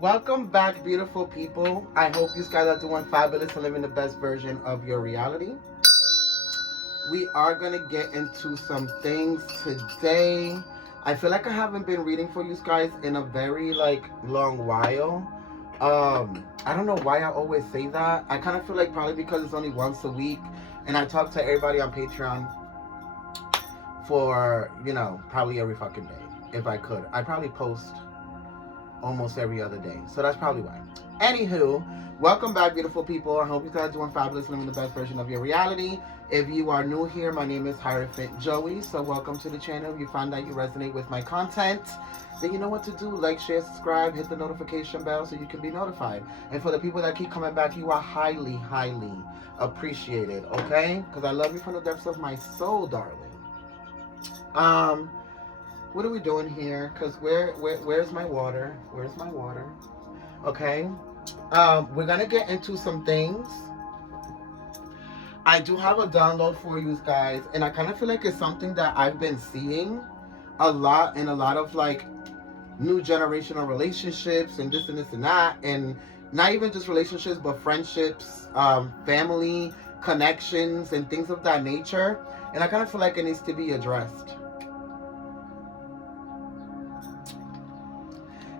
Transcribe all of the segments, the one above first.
Welcome back, beautiful people. I hope you guys are doing fabulous and living the best version of your reality. We are going to get into some things today. I feel like I haven't been reading for you guys in a very long while. I don't know why I always say that. I kind of feel like probably because it's only once a week and I talk to everybody on Patreon for, probably every fucking day if I could. I'd probably post almost every other day. So that's probably why. Anywho, welcome back, beautiful people. I hope you guys are doing fabulous, living the best version of your reality. If you are new here, my name is Hierophant Joey. So welcome to the channel. If you find that you resonate with my content, then you know what to do. Like, share, subscribe, hit the notification bell so you can be notified. And for the people that keep coming back, you are highly, highly appreciated, okay? Because I love you from the depths of my soul, darling. What are we doing here? Because where's my water? Where's my water? Okay. We're going to get into some things. I do have a download for you guys. And I kind of feel like it's something that I've been seeing a lot in a lot of new generational relationships and this and this and that. And not even just relationships, but friendships, family, connections, and things of that nature. And I kind of feel like it needs to be addressed.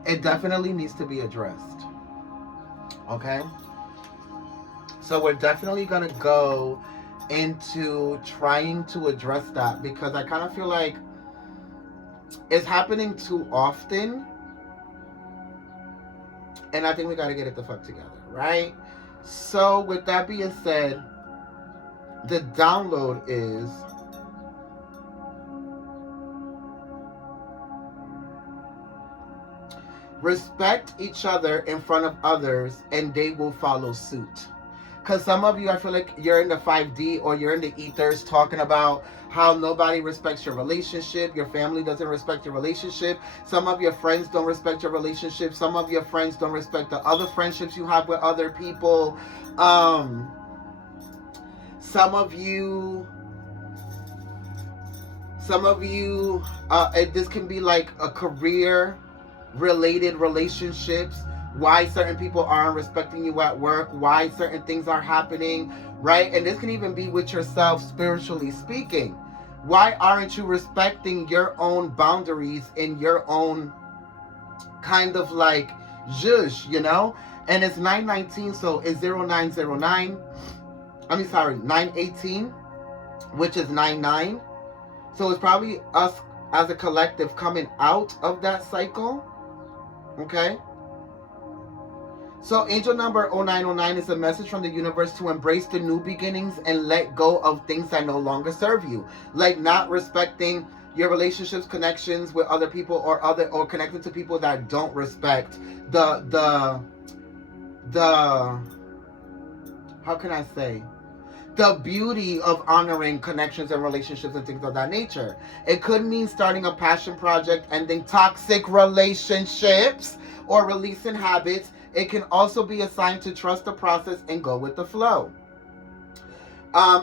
It definitely needs to be addressed. Okay? So we're definitely going to go into trying to address that because I kind of feel like it's happening too often. And I think we got to get it the fuck together, right? So with that being said, the download is respect each other in front of others and they will follow suit. Because some of you, I feel like you're in the 5D or you're in the ethers talking about how nobody respects your relationship. Your family doesn't respect your relationship. Some of your friends don't respect your relationship. Some of your friends don't respect the other friendships you have with other people. Some of you, this can be like a career related relationships, why certain people aren't respecting you at work, why certain things are happening, right? And this can even be with yourself, spiritually speaking. Why aren't you respecting your own boundaries in your own kind of zhush, And it's 919, so it's 0909. 918, which is 99. So it's probably us as a collective coming out of that cycle. Okay? So angel number 0909 is a message from the universe to embrace the new beginnings and let go of things that no longer serve you. Like not respecting your relationships, connections with other people or connecting to people that don't respect the how can I say? The beauty of honoring connections and relationships and things of that nature. It could mean starting a passion project, ending toxic relationships, or releasing habits. It can also be a sign to trust the process and go with the flow.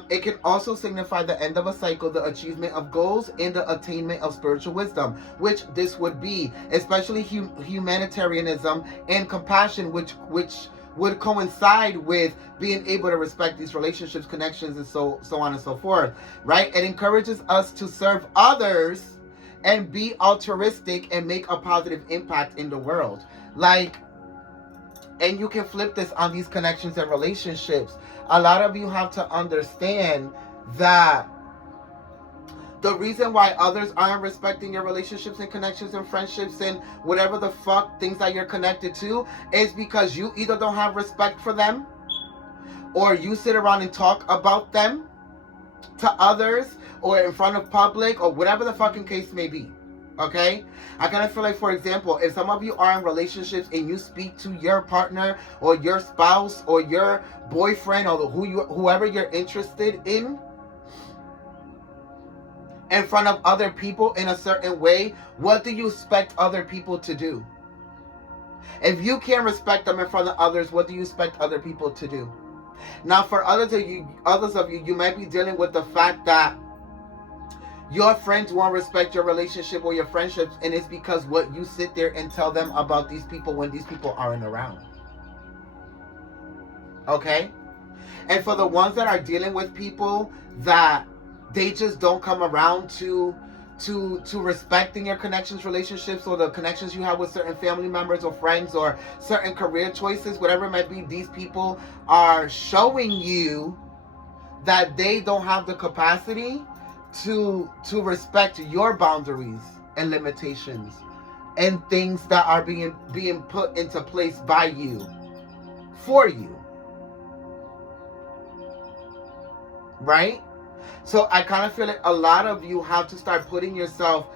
It can also signify the end of a cycle, the achievement of goals, and the attainment of spiritual wisdom, which this would be, especially humanitarianism and compassion, which would coincide with being able to respect these relationships, connections, and so on and so forth, right? It encourages us to serve others and be altruistic and make a positive impact in the world. And you can flip this on these connections and relationships. A lot of you have to understand that the reason why others aren't respecting your relationships and connections and friendships and whatever the fuck things that you're connected to is because you either don't have respect for them or you sit around and talk about them to others or in front of public or whatever the fucking case may be. Okay? I kind of feel like, for example, if some of you are in relationships and you speak to your partner or your spouse or your boyfriend or whoever you're interested in front of other people in a certain way, what do you expect other people to do? If you can't respect them in front of others, what do you expect other people to do? Now, for others of you, you might be dealing with the fact that Your friends won't respect your relationship or your friendships, and it's because what you sit there and tell them about these people when these people aren't around. Okay? And for the ones that are dealing with people that they just don't come around to respecting your connections, relationships, or the connections you have with certain family members or friends or certain career choices, whatever it might be, these people are showing you that they don't have the capacity to respect your boundaries and limitations and things that are being put into place by you for you, right? So I kind of feel like a lot of you have to start putting yourself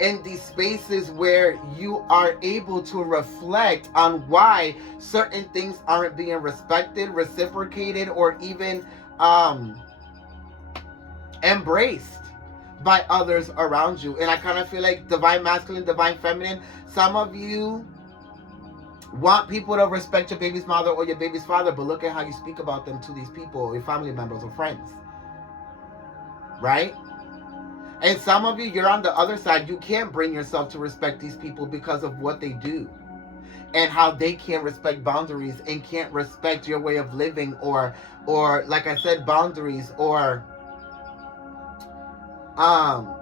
in these spaces where you are able to reflect on why certain things aren't being respected, reciprocated, or even embraced by others around you. And I kind of feel like divine masculine, divine feminine, some of you want people to respect your baby's mother or your baby's father, but look at how you speak about them to these people, your family members or friends, right? And some of you, you're on the other side. You can't bring yourself to respect these people because of what they do and how they can't respect boundaries and can't respect your way of living, or like I said, boundaries, or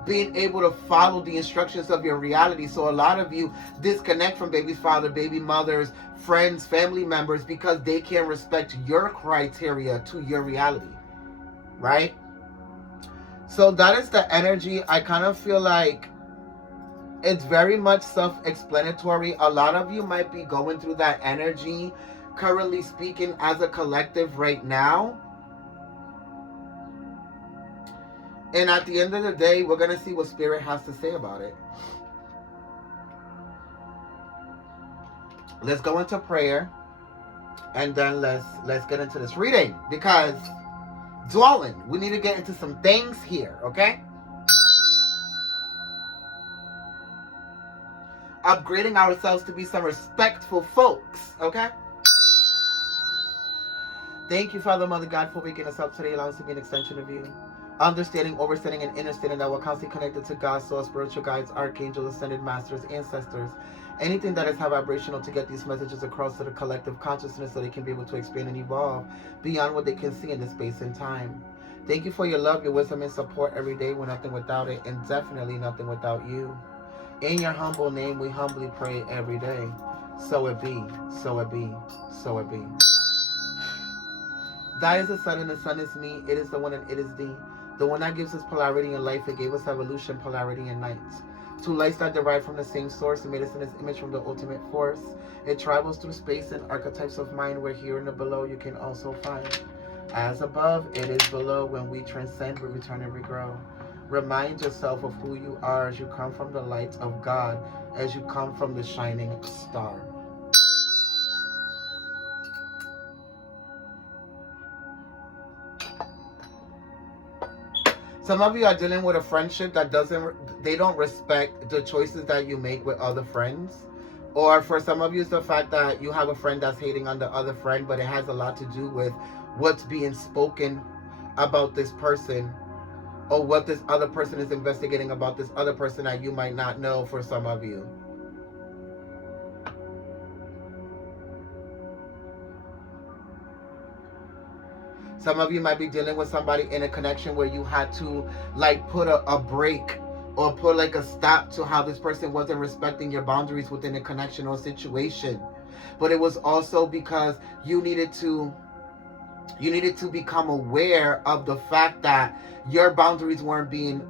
being able to follow the instructions of your reality. So a lot of you disconnect from baby's father, baby mothers, friends, family members, because they can't respect your criteria to your reality, right? So that is the energy. I kind of feel like it's very much self-explanatory. A lot of you might be going through that energy, currently speaking, as a collective right now. And at the end of the day, we're going to see what Spirit has to say about it. Let's go into prayer, and then let's get into this reading, because dwelling, we need to get into some things here, okay? Upgrading ourselves to be some respectful folks, okay? Thank you, Father, Mother God, for waking us up today, allowing us to be an extension of you. Understanding, overstanding, and understanding that we're constantly connected to God, source, spiritual guides, archangels, ascended masters, ancestors, anything that is high vibrational, to get these messages across to the collective consciousness so they can be able to expand and evolve beyond what they can see in this space and time. Thank you for your love, your wisdom, and support every day. We're nothing without it, and definitely nothing without you. In your humble name, we humbly pray every day. So it be, so it be, so it be. That is the sun, and the sun is me. It is the one, and it is thee. The one that gives us polarity in life, it gave us evolution, polarity in night. Two lights that derive from the same source, and made us in its image from the ultimate force. It travels through space and archetypes of mind, where here and below you can also find. As above, it is below. When we transcend, we return and regrow. Remind yourself of who you are as you come from the light of God, as you come from the shining star. Some of you are dealing with a friendship that they don't respect the choices that you make with other friends. Or for some of you, it's the fact that you have a friend that's hating on the other friend, but it has a lot to do with what's being spoken about this person, or what this other person is investigating about this other person that you might not know for some of you. Some of you might be dealing with somebody in a connection where you had to like put a break or put like a stop to how this person wasn't respecting your boundaries within a connection or situation. But it was also because you needed to become aware of the fact that your boundaries weren't being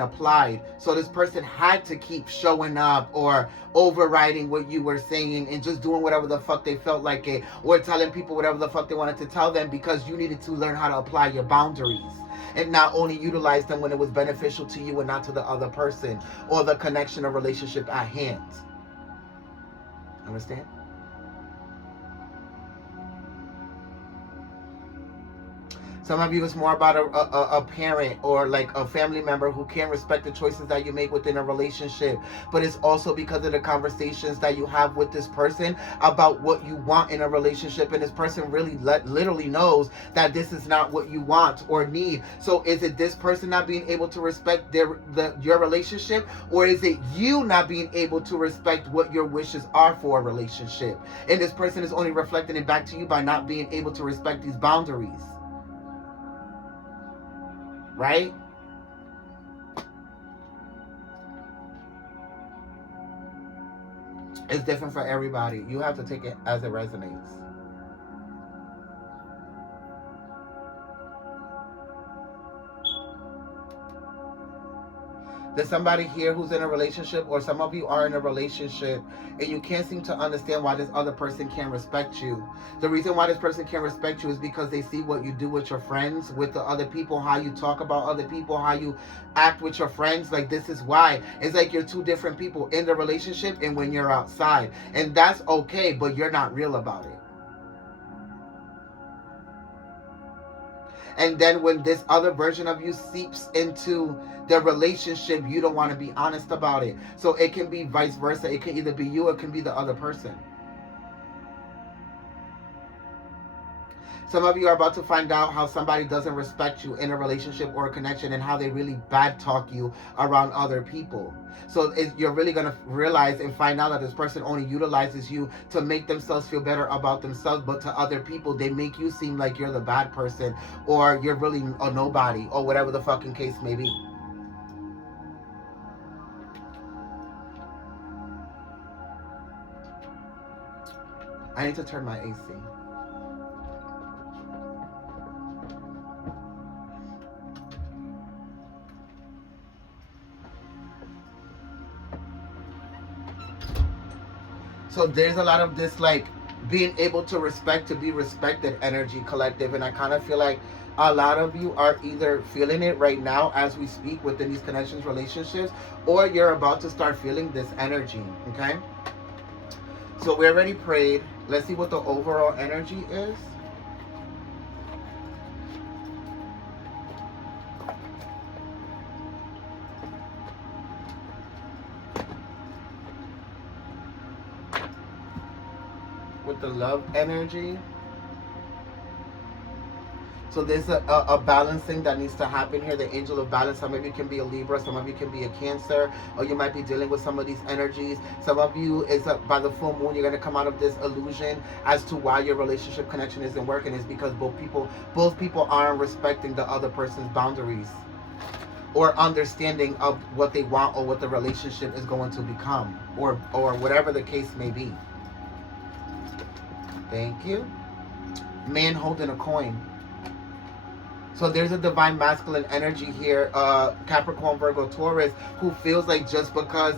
applied. So this person had to keep showing up or overriding what you were saying and just doing whatever the fuck they felt like it, or telling people whatever the fuck they wanted to tell them, because you needed to learn how to apply your boundaries and not only utilize them when it was beneficial to you and not to the other person or the connection or relationship at hand. Understand? Some of you, it's more about a parent or like a family member who can't respect the choices that you make within a relationship. But it's also because of the conversations that you have with this person about what you want in a relationship. And this person really literally knows that this is not what you want or need. So is it this person not being able to respect your relationship? Or is it you not being able to respect what your wishes are for a relationship? And this person is only reflecting it back to you by not being able to respect these boundaries. Right? It's different for everybody. You have to take it as it resonates. There's somebody here who's in a relationship, or some of you are in a relationship, and you can't seem to understand why this other person can't respect you. The reason why this person can't respect you is because they see what you do with your friends, with the other people, how you talk about other people, how you act with your friends. Like, this is why. It's like you're two different people in the relationship and when you're outside. And that's okay, but you're not real about it. And then when this other version of you seeps into the relationship, you don't want to be honest about it. So it can be vice versa. It can either be you or it can be the other person. Some of you are about to find out how somebody doesn't respect you in a relationship or a connection, and how they really bad talk you around other people. So you're really going to realize and find out that this person only utilizes you to make themselves feel better about themselves, but to other people, they make you seem like you're the bad person, or you're really a nobody, or whatever the fucking case may be. I need to turn my AC. So there's a lot of this, like, being able to respect, to be respected energy collective. And I kind of feel like a lot of you are either feeling it right now as we speak within these connections, relationships, or you're about to start feeling this energy, okay? So we already prayed. Let's see what the overall energy is. With the love energy. So there's a balancing that needs to happen here. The angel of balance. Some of you can be a Libra, some of you can be a Cancer, or you might be dealing with some of these energies. Some of you, is by the full moon, you're going to come out of this illusion as to why your relationship connection isn't working. Is because both people aren't respecting the other person's boundaries or understanding of what they want or what the relationship is going to become, or whatever the case may be. Thank you. Man holding a coin. So there's a divine masculine energy here, Capricorn, Virgo, Taurus, who feels like just because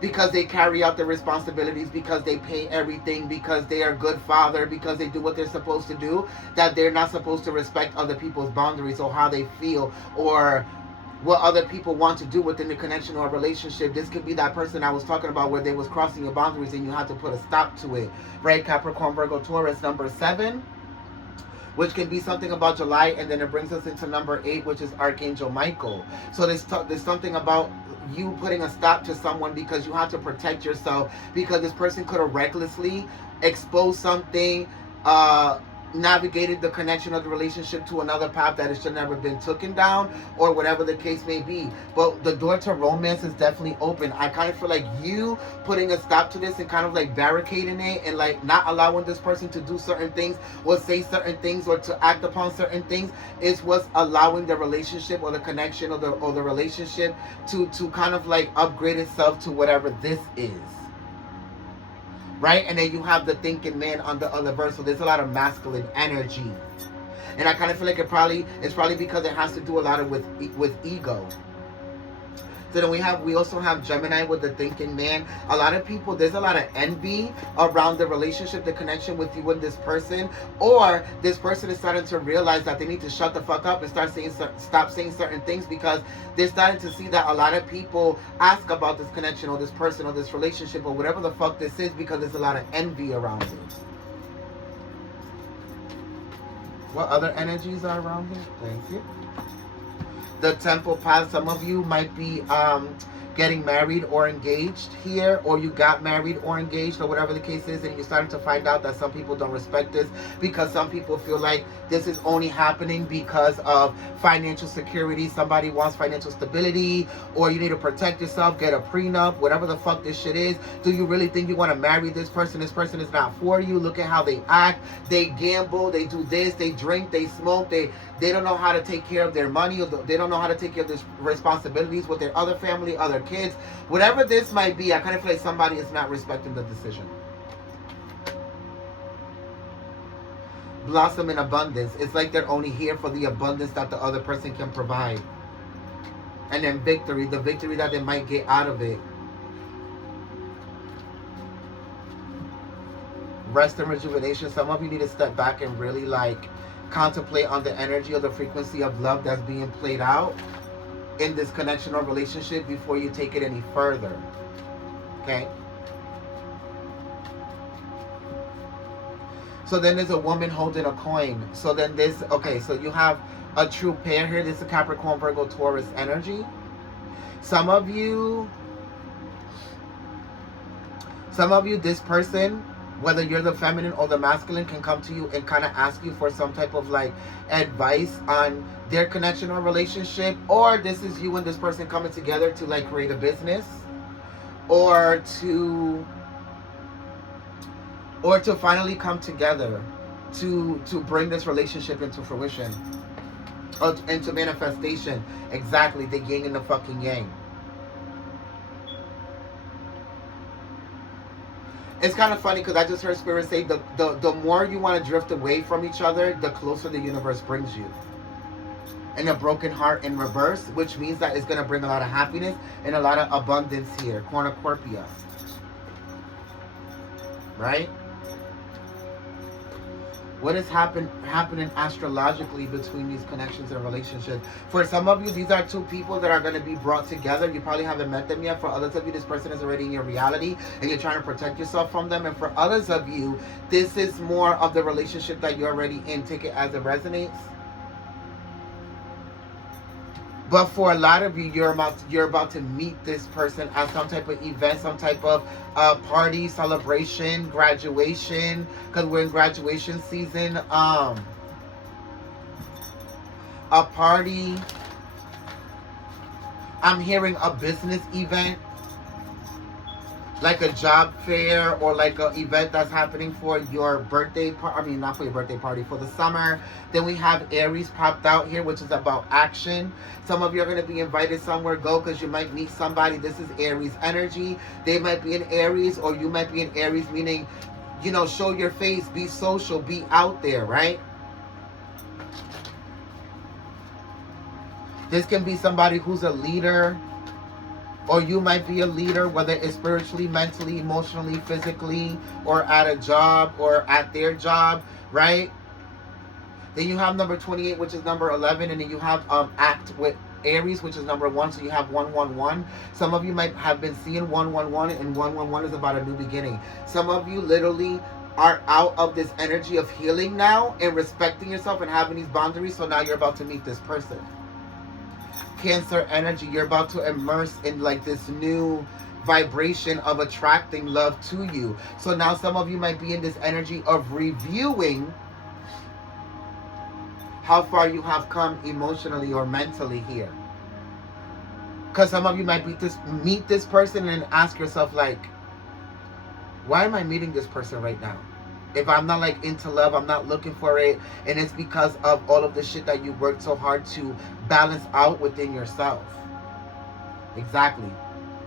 because they carry out their responsibilities, because they pay everything, because they are a good father, because they do what they're supposed to do, that they're not supposed to respect other people's boundaries or how they feel or what other people want to do within the connection or relationship. This could be that person I was talking about where they was crossing your boundaries and you had to put a stop to it. Right? Capricorn, Virgo, Taurus, number 7, which can be something about July, and then it brings us into number 8, which is Archangel Michael. So there's something about you putting a stop to someone because you have to protect yourself, because this person could have recklessly exposed something, navigated the connection of the relationship to another path that it should never been taken down, or whatever the case may be. But the door to romance is definitely open. I kind of feel like you putting a stop to this and kind of like barricading it and like not allowing this person to do certain things or say certain things or to act upon certain things is what's allowing the relationship or the connection or the relationship to kind of like upgrade itself to whatever this is. Right? And then you have the thinking man on the other verse. So there's a lot of masculine energy. And I kind of feel like it's probably because it has to do a lot of with ego. So then we also have Gemini with the thinking man. A lot of people, there's a lot of envy around the relationship, the connection with you and this person. Or this person is starting to realize that they need to shut the fuck up and stop saying certain things, because they're starting to see that a lot of people ask about this connection or this person or this relationship or whatever the fuck this is, because there's a lot of envy around it. What other energies are around here? Thank you. The temple path. Some of you might be getting married or engaged here, or you got married or engaged, or whatever the case is, and you're starting to find out that some people don't respect this, because some people feel like this is only happening because of financial security. Somebody wants financial stability, or you need to protect yourself, get a prenup, whatever the fuck this shit is. Do you really think you want to marry this person? This person is not for you. Look at how they act. They gamble, they do this, they drink, they smoke, they don't know how to take care of their money, or they don't know how to take care of their responsibilities with their other family, other kids. Whatever this might be, I kind of feel like somebody is not respecting the decision. Blossom in abundance. It's like they're only here for the abundance that the other person can provide. And then victory, the victory that they might get out of it. Rest and rejuvenation. Some of you need to step back and really like contemplate on the energy or the frequency of love that's being played out in this connection or relationship before you take it any further. Okay? So then there's a woman holding a coin. So then this, okay, so you have a true pair here. This is a Capricorn, Virgo, Taurus energy. Some of you, this person, whether you're the feminine or the masculine, can come to you and kind of ask you for some type of like advice on their connection or relationship, or this is you and this person coming together to like create a business, or to finally come together to bring this relationship into fruition, or into manifestation. Exactly, the yin and the fucking yang. It's kind of funny because I just heard Spirit say the more you want to drift away from each other, the closer the universe brings you. And a broken heart in reverse, which means that it's going to bring a lot of happiness and a lot of abundance here. Cornucopia. Right? What is happening astrologically between these connections and relationships? For some of you, these are two people that are going to be brought together. You probably haven't met them yet. For others of you, this person is already in your reality and you're trying to protect yourself from them. And for others of you, this is more of the relationship that you're already in. Take it as it resonates. But for a lot of you, you're about to meet this person at some type of event, some type of party, celebration, graduation, because we're in graduation season. A party. I'm hearing a business event, like a job fair, or like an event that's happening for your birthday party. I mean, not for your birthday party, for the summer. Then we have Aries popped out here, which is about action. Some of you are going to be invited somewhere. Go, because you might meet somebody. This is Aries energy. They might be in Aries, or you might be in Aries, meaning, you know, show your face, be social, be out there, right? This can be somebody who's a leader, or you might be a leader, whether it's spiritually, mentally, emotionally, physically, or at a job, or at their job, right? Then you have number 28, which is number 11, and then you have act with Aries, which is number 1, so you have 111. Some of you might have been seeing 111, and 111 is about a new beginning. Some of you literally are out of this energy of healing now and respecting yourself and having these boundaries, so now you're about to meet this person. Cancer energy, you're about to immerse in like this new vibration of attracting love to you. So now some of you might be in this energy of reviewing how far you have come emotionally or mentally here. Because some of you might meet this person and ask yourself, like, why am I meeting this person right now? If I'm not like into love, I'm not looking for it, and it's because of all of the shit that you worked so hard to balance out within yourself. Exactly.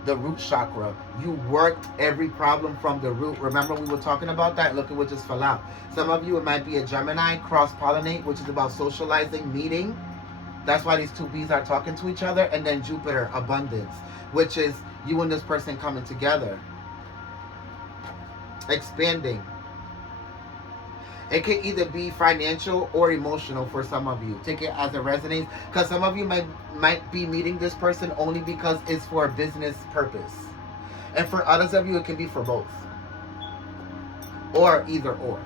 The root chakra. You worked every problem from the root. Remember we were talking about that? Look at what just fell out. Some of you, it might be a Gemini, cross-pollinate, which is about socializing, meeting. That's why these two bees are talking to each other. And then Jupiter, abundance, which is you and this person coming together. Expanding. It can either be financial or emotional for some of you. Take it as it resonates. Because some of you might be meeting this person only because it's for a business purpose. And for others of you, it can be for both. Or either or.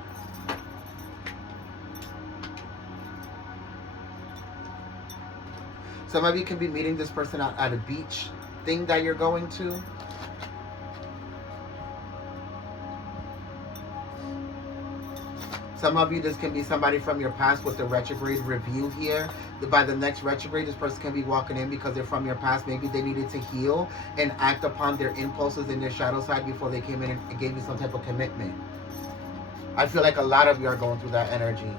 Some of you can be meeting this person out at a beach thing that you're going to. Some of you, this can be somebody from your past with the retrograde review here. By the next retrograde, this person can be walking in because they're from your past. Maybe they needed to heal and act upon their impulses in their shadow side before they came in and gave you some type of commitment. I feel like a lot of you are going through that energy.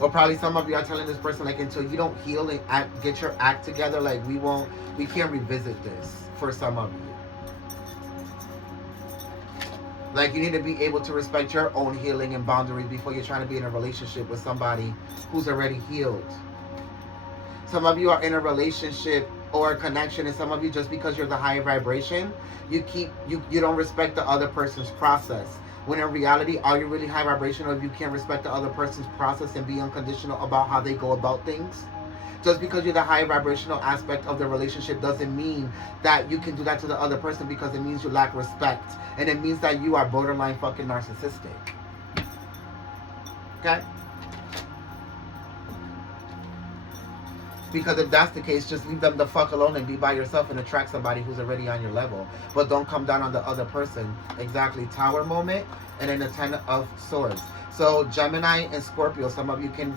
Or probably some of you are telling this person, like, until you don't heal and get your act together, like, we can't revisit this for some of you. Like, you need to be able to respect your own healing and boundaries before you're trying to be in a relationship with somebody who's already healed. Some of you are in a relationship or a connection, and some of you, just because you're the higher vibration, you don't respect the other person's process. When in reality, are you really high vibrational if you can't respect the other person's process and be unconditional about how they go about things? Just because you're the high vibrational aspect of the relationship doesn't mean that you can do that to the other person, because it means you lack respect. And it means that you are borderline fucking narcissistic. Okay? Because if that's the case, just leave them the fuck alone and be by yourself and attract somebody who's already on your level. But don't come down on the other person. Exactly. Tower moment. And then the 10 of Swords. So Gemini and Scorpio, some of you can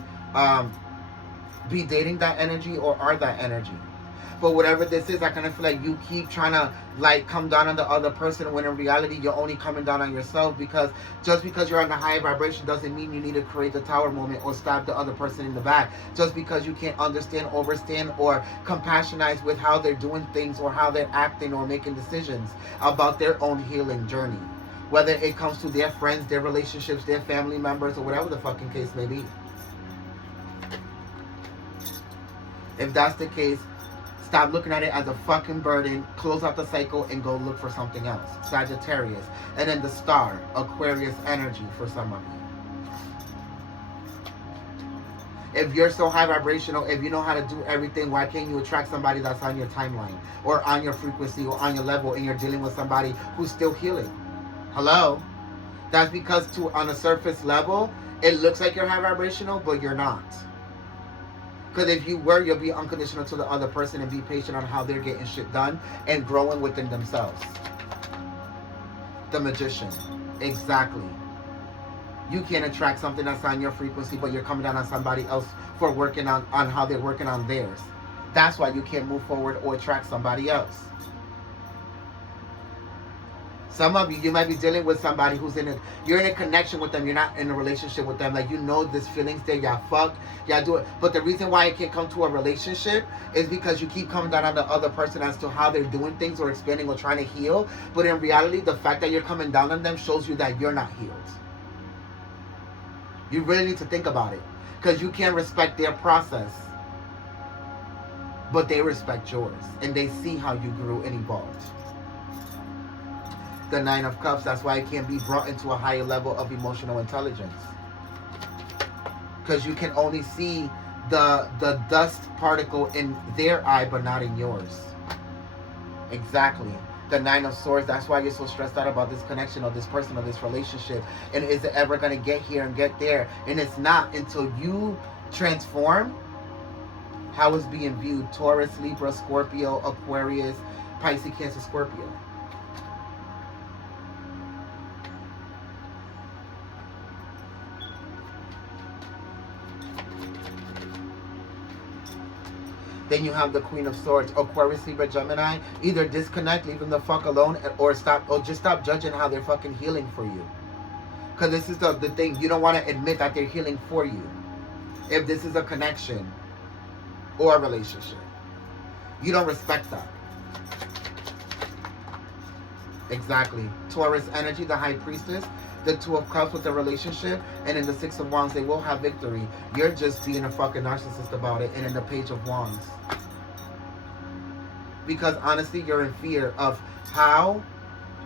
be dating that energy or are that energy. But whatever this is, I kind of feel like you keep trying to like come down on the other person, when in reality you're only coming down on yourself, because just because you're on a higher vibration doesn't mean you need to create the tower moment or stab the other person in the back. Just because you can't understand, overstand, or compassionize with how they're doing things or how they're acting or making decisions about their own healing journey. Whether it comes to their friends, their relationships, their family members, or whatever the fucking case may be. If that's the case, stop looking at it as a fucking burden. Close out the cycle and go look for something else. Sagittarius. And then the star, Aquarius energy for some of you. If you're so high vibrational, if you know how to do everything, why can't you attract somebody that's on your timeline or on your frequency or on your level, and you're dealing with somebody who's still healing? Hello? That's because on a surface level, it looks like you're high vibrational, but you're not. Because if you were, you'll be unconditional to the other person and be patient on how they're getting shit done and growing within themselves. The Magician. Exactly. You can't attract something that's on your frequency, but you're coming down on somebody else for working on how they're working on theirs. That's why you can't move forward or attract somebody else. Some of you might be dealing with somebody who's you're in a connection with them, you're not in a relationship with them. Like, you know this feeling's there, y'all fuck, y'all do it. But the reason why it can't come to a relationship is because you keep coming down on the other person as to how they're doing things or expanding or trying to heal. But in reality, the fact that you're coming down on them shows you that you're not healed. You really need to think about it. Because you can't respect their process, but they respect yours. And they see how you grew and evolved. The Nine of Cups, that's why it can't be brought into a higher level of emotional intelligence. Because you can only see the dust particle in their eye, but not in yours. Exactly. The Nine of Swords, that's why you're so stressed out about this connection or this person or this relationship. And is it ever going to get here and get there? And it's not until you transform how it's being viewed. Taurus, Libra, Scorpio, Aquarius, Pisces, Cancer, Scorpio. Then you have the Queen of Swords, Aquarius, Libra, Gemini. Either disconnect, leave them the fuck alone, or just stop judging how they're fucking healing for you. Because this is the thing. You don't want to admit that they're healing for you. If this is a connection or a relationship, you don't respect that. Exactly. Taurus energy, the High Priestess. The Two of Cups with the relationship, and in the Six of Wands, they will have victory. You're just being a fucking narcissist about it. And in the Page of Wands, because honestly, you're in fear of how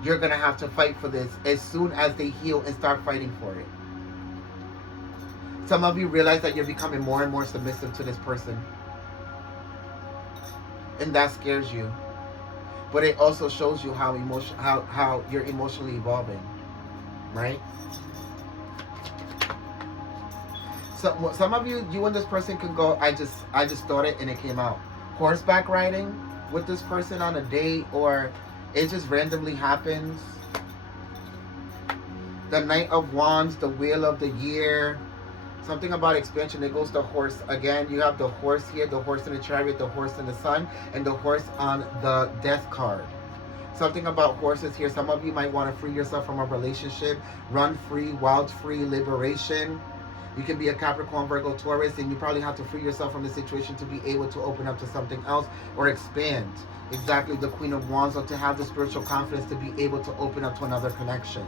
you're gonna have to fight for this as soon as they heal and start fighting for it. Some of you realize that you're becoming more and more submissive to this person, and that scares you. But it also shows you how you're emotionally evolving. Right? some of you, you and this person can go, I just thought it and it came out. Horseback riding with this person on a date, or it just randomly happens. The Knight of Wands, the Wheel of the Year. Something about expansion. It goes to horse again. You have the horse here, the horse in the chariot, the horse in the sun, and the horse on the death card. Something about horses here. Some of you might want to free yourself from a relationship. Run free, wild free, liberation. You can be a Capricorn, Virgo, Taurus, and you probably have to free yourself from the situation to be able to open up to something else or expand. Exactly, the Queen of Wands, or to have the spiritual confidence to be able to open up to another connection.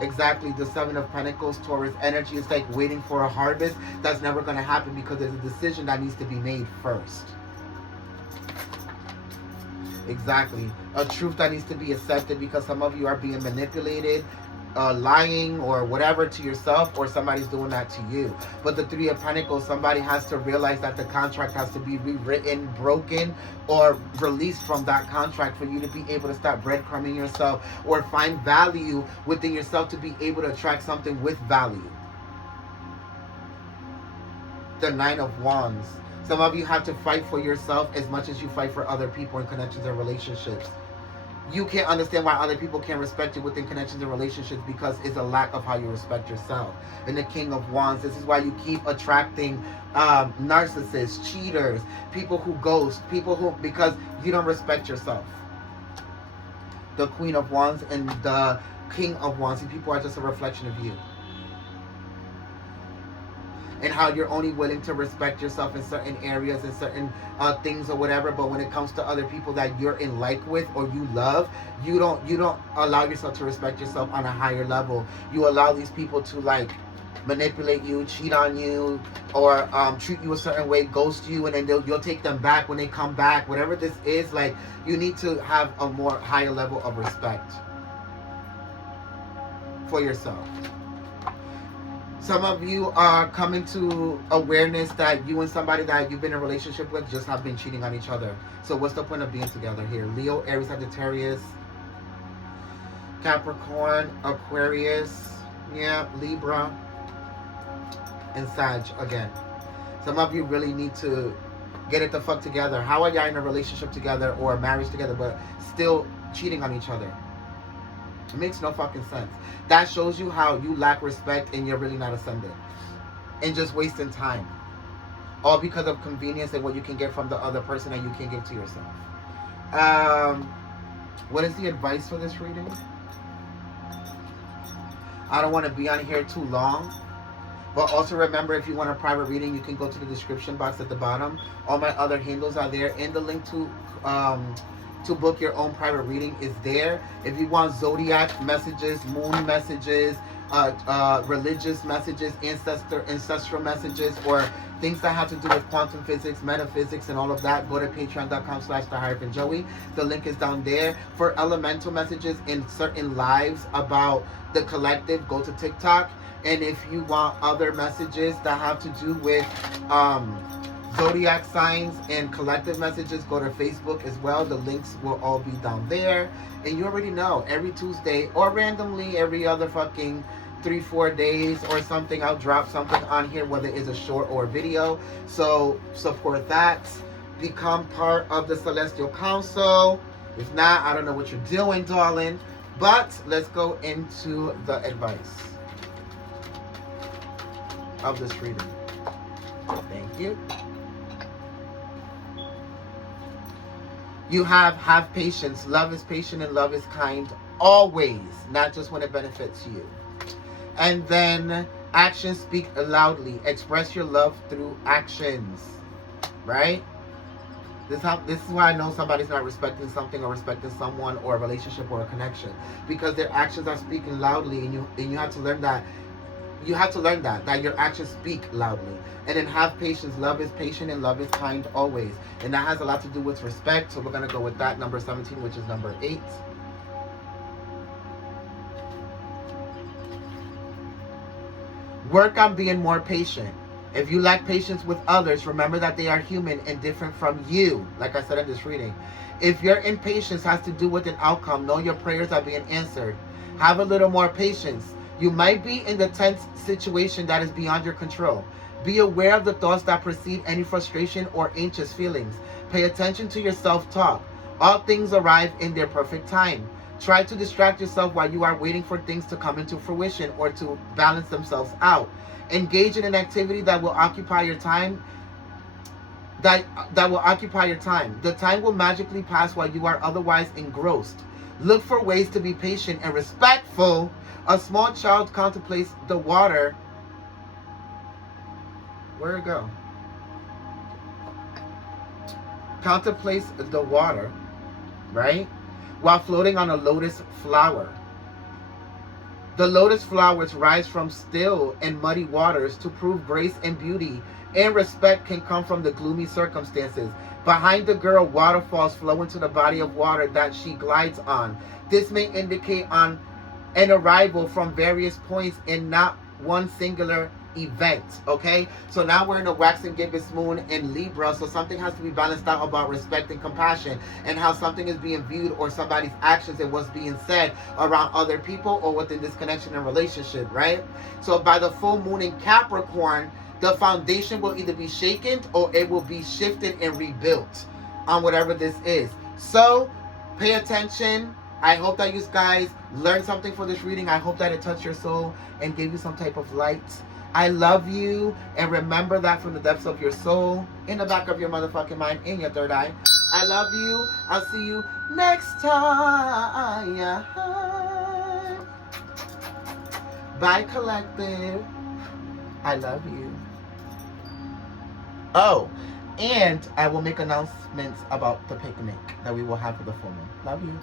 Exactly, the Seven of Pentacles, Taurus energy is like waiting for a harvest that's never going to happen because there's a decision that needs to be made first. Exactly, a truth that needs to be accepted because some of you are being manipulated, lying or whatever to yourself, or somebody's doing that to you. But the Three of Pentacles, somebody has to realize that the contract has to be rewritten, broken, or released from that contract for you to be able to start breadcrumbing yourself or find value within yourself to be able to attract something with value. The Nine of Wands. Some of you have to fight for yourself as much as you fight for other people in connections and relationships. You can't understand why other people can't respect you within connections and relationships because it's a lack of how you respect yourself. And the King of Wands, this is why you keep attracting narcissists, cheaters, people who ghost, people who, because you don't respect yourself. The Queen of Wands and the King of Wands, and people are just a reflection of you. And how you're only willing to respect yourself in certain areas and certain things or whatever, but when it comes to other people that you're in like with or you love, you don't allow yourself to respect yourself on a higher level. You allow these people to like manipulate you, cheat on you, or treat you a certain way, ghost you, and then you'll take them back when they come back. Whatever this is, like, you need to have a more higher level of respect for yourself. Some of you are coming to awareness that you and somebody that you've been in a relationship with just have been cheating on each other. So what's the point of being together here? Leo, Aries, Sagittarius, Capricorn, Aquarius, yeah, Libra, and Sag again. Some of you really need to get it the fuck together. How are y'all in a relationship together or a marriage together but still cheating on each other? It makes no fucking sense. That shows you how you lack respect and you're really not ascendant. And just wasting time. All because of convenience and what you can get from the other person and you can't give to yourself. What is the advice for this reading? I don't want to be on here too long. But also remember, if you want a private reading, you can go to the description box at the bottom. All my other handles are there. And the link to book your own private reading is there. If you want zodiac messages, moon messages, religious messages, ancestral messages, or things that have to do with quantum physics, metaphysics, and all of that, go to patreon.com/the-joey. The link is down there. For elemental messages in certain lives about the collective, go to TikTok. And if you want other messages that have to do with zodiac signs and collective messages, go to Facebook as well. The links will all be down there. And you already know, every Tuesday or randomly every other fucking 3-4 days or something, I'll drop something on here, whether it's a short or a video. So support that. Become part of the Celestial Council. If not, I don't know what you're doing, darling. But let's go into the advice of this reading. Thank you. You have patience. Love is patient and love is kind always, not just when it benefits you. And then actions speak loudly. Express your love through actions. Right? This is why I know somebody's not respecting something or respecting someone or a relationship or a connection, because their actions are speaking loudly, and you have to learn that. You have to learn that your actions speak loudly. And then have patience. Love is patient and love is kind always. And that has a lot to do with respect. So we're going to go with that, number 17, which is number 8. Work on being more patient. If you lack patience with others, remember that they are human and different from you, like I said in this reading. If your impatience has to do with an outcome, know your prayers are being answered. Have a little more patience. You might be in the tense situation that is beyond your control. Be aware of the thoughts that precede any frustration or anxious feelings. Pay attention to your self-talk. All things arrive in their perfect time. Try to distract yourself while you are waiting for things to come into fruition or to balance themselves out. Engage in an activity that will occupy your time. That will occupy your time. The time will magically pass while you are otherwise engrossed. Look for ways to be patient and respectful. A small child contemplates the water. Where'd it go? Contemplates the water, right? While floating on a lotus flower. The lotus flowers rise from still and muddy waters to prove grace and beauty and respect can come from the gloomy circumstances. Behind the girl, waterfalls flow into the body of water that she glides on. This may indicate on an arrival from various points in not one singular event. Okay, so now we're in a waxing gibbous moon in Libra, so something has to be balanced out about respect and compassion and how something is being viewed or somebody's actions and what's being said around other people or within this connection and relationship, right? So by the full moon in Capricorn, the foundation will either be shaken or it will be shifted and rebuilt on whatever this is. So pay attention. I hope that you guys learned something for this reading. I hope that it touched your soul and gave you some type of light. I love you, and remember that from the depths of your soul, in the back of your motherfucking mind, in your third eye. I love you. I'll see you next time. Bye, collective. I love you. Oh, and I will make announcements about the picnic that we will have for the full moon. Love you.